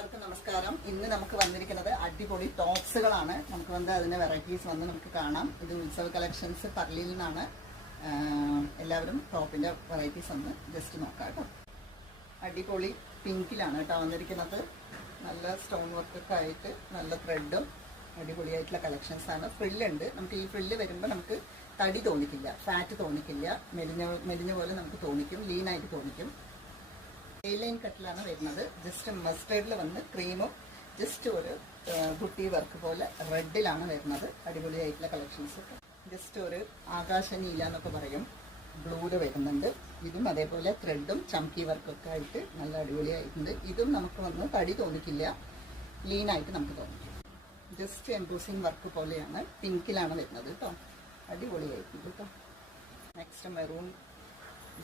എല്ലാവർക്കും നമസ്കാരം. ഇന്ന് നമുക്ക് വന്നിരിക്കുന്നത് അടിപൊളി ടോപ്സുകളാണ്. നമുക്ക് അതിന്റെ വെറൈറ്റീസ് നമുക്ക് കാണാം. ഇത് ഉത്സവ കളക്ഷൻസ് പർലിയിൽ നിന്നാണ്. എല്ലാവരും ടോപ്പിന്റെ വെറൈറ്റീസ് ജസ്റ്റ് നോക്കാം കേട്ടോ. അടിപൊളി പിങ്കിലാണ് കേട്ടോ വന്നിരിക്കുന്നത്. നല്ല സ്റ്റോൺ വർക്കൊക്കെ ആയിട്ട് നല്ല ത്രെഡും അടിപൊളിയായിട്ടുള്ള കളക്ഷൻസ് ആണ്. ഫ്രില്ലുണ്ട്. നമുക്ക് ഈ ഫ്രില്ല് വരുമ്പോൾ നമുക്ക് തടി തോന്നിക്കില്ല, ഫാറ്റ് തോന്നിക്കില്ല, മെലിഞ്ഞ പോലെ നമുക്ക് തോന്നിക്കും, ലീനായിട്ട് തോന്നിക്കും. ലൈൻ കട്ടിലാണ് വരുന്നത്. ജസ്റ്റ് മസ്റ്റേർഡിൽ ക്രീമും ജസ്റ്റ് ഒരു ബുട്ടി വർക്ക് പോലെ റെഡിലാണ് വരുന്നത്. അടിപൊളിയായിട്ടുള്ള കളക്ഷൻസ്. ജസ്റ്റ് ഒരു ആകാശ നീല എന്നൊക്കെ പറയും, ബ്ലൂല് വരുന്നുണ്ട്. ഇതും അതേപോലെ ത്രെഡും ചംക്കി വർക്കൊക്കെ ആയിട്ട് നല്ല അടിപൊളിയായിട്ടുണ്ട്. ഇതും നമുക്ക് തടി തോന്നിക്കില്ല, ലീനായിട്ട് നമുക്ക് തോന്നിക്കും. ജസ്റ്റ് എംബോസിങ് വർക്ക് പോലെയാണ്. പിങ്കിലാണ് വരുന്നത് കേട്ടോ. അടിപൊളിയായിട്ടുണ്ട് കേട്ടോ. നെക്സ്റ്റ് മെറൂൺ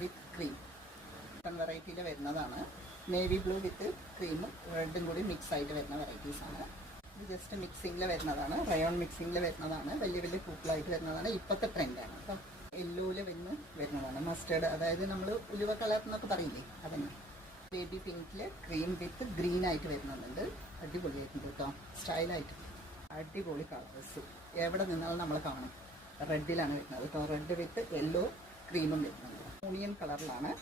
വിത്ത് ക്രീം വെറൈറ്റിയിൽ വരുന്നതാണ്. നേവി ബ്ലൂ വിത്ത് ക്രീമും റെഡും കൂടി മിക്സ് ആയിട്ട് വരുന്ന വെറൈറ്റീസാണ്. ഇത് ജസ്റ്റ് മിക്സിങ്ങിൽ വരുന്നതാണ്, റയോൺ മിക്സിങ്ങിൽ വരുന്നതാണ്. വലിയ വലിയ പൂക്കളായിട്ട് വരുന്നതാണ്. ഇപ്പോഴത്തെ ട്രെൻഡാണ് കേട്ടോ. യെല്ലോയിൽ വരുന്നതാണ്. മസ്റ്റേർഡ്, അതായത് നമ്മൾ ഉലുവ കളർ എന്നൊക്കെ പറയില്ലേ, അതന്നെ. ബേബി പിങ്കിൽ ക്രീം വിത്ത് ഗ്രീൻ ആയിട്ട് വരുന്നുണ്ട്. അടിപൊളിയായിട്ടുണ്ട് കേട്ടോ. സ്റ്റൈലായിട്ട് അടിപൊളി കളേഴ്സ് എവിടെ നിന്നാലും നമ്മൾ കാണും. റെഡിലാണ് വരുന്നത് കേട്ടോ. റെഡ് വിത്ത് യെല്ലോ ക്രീമും വരുന്നുണ്ട്. ഓണിയൻ കളറിലാണ്.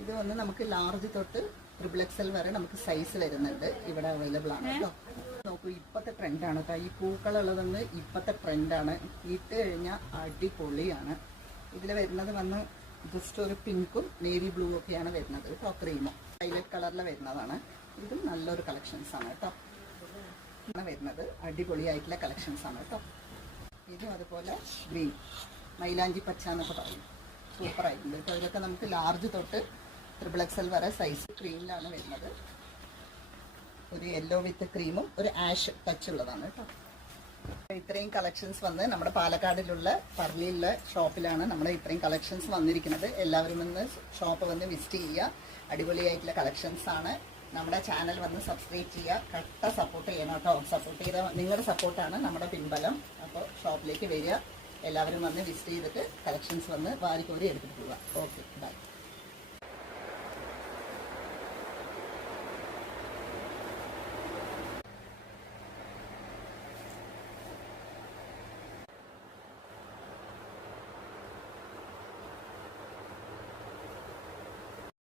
ഇത് നമുക്ക് ലാർജ് തൊട്ട് XXL വരെ നമുക്ക് സൈസ് വരുന്നുണ്ട്. ഇവിടെ അവൈലബിൾ ആണ് കേട്ടോ. നോക്കൂ, ഇപ്പോഴത്തെ ട്രെൻഡാണ് കേട്ടോ. ഈ പൂക്കളുള്ളതെന്ന് ഇപ്പോഴത്തെ ട്രെൻഡാണ്. ഇട്ട് കഴിഞ്ഞാൽ അടിപൊളിയാണ്. ഇതിൽ വരുന്നത് ജസ്റ്റ് ഒരു പിങ്കും നേവി ബ്ലൂ ഒക്കെയാണ് വരുന്നത് കേട്ടോ. ക്രീമും വയലറ്റ് കളറിൽ വരുന്നതാണ്. ഇതും നല്ലൊരു കളക്ഷൻസ് ആണ് കേട്ടോ. വരുന്നത് അടിപൊളിയായിട്ടുള്ള കളക്ഷൻസ് ആണ് കേട്ടോ. ഇതും അതുപോലെ ഗ്രീൻ മൈലാഞ്ചി പച്ച എന്നൊക്കെ പറയും. സൂപ്പറായിട്ടുണ്ട് കേട്ടോ. ഇതൊക്കെ നമുക്ക് ലാർജ് തൊട്ട് XXL വരെ സൈസ് ക്രീമിലാണ് വരുന്നത്. ഒരു യെല്ലോ വിത്ത് ക്രീമും ഒരു ആഷ് ടച്ച് ഉള്ളതാണ് കേട്ടോ. ഇത്രയും കളക്ഷൻസ് നമ്മുടെ പാലക്കാടിലുള്ള പർലിയിലുള്ള ഷോപ്പിലാണ് നമ്മുടെ ഇത്രയും കളക്ഷൻസ് വന്നിരിക്കുന്നത്. എല്ലാവരും ഷോപ്പ് വിസിറ്റ് ചെയ്യുക. അടിപൊളിയായിട്ടുള്ള കളക്ഷൻസ് ആണ്. നമ്മുടെ ചാനൽ സബ്സ്ക്രൈബ് ചെയ്യുക. കട്ട സപ്പോർട്ട് ചെയ്യണം കേട്ടോ. സപ്പോർട്ട് ചെയ്ത നിങ്ങളുടെ സപ്പോർട്ടാണ് നമ്മുടെ പിൻബലം. അപ്പോൾ ഷോപ്പിലേക്ക് വരിക. എല്ലാവരും വിസിറ്റ് ചെയ്തിട്ട് കളക്ഷൻസ് വാരിക്കോരി എടുത്തിട്ട് പോവുക. Okay, by.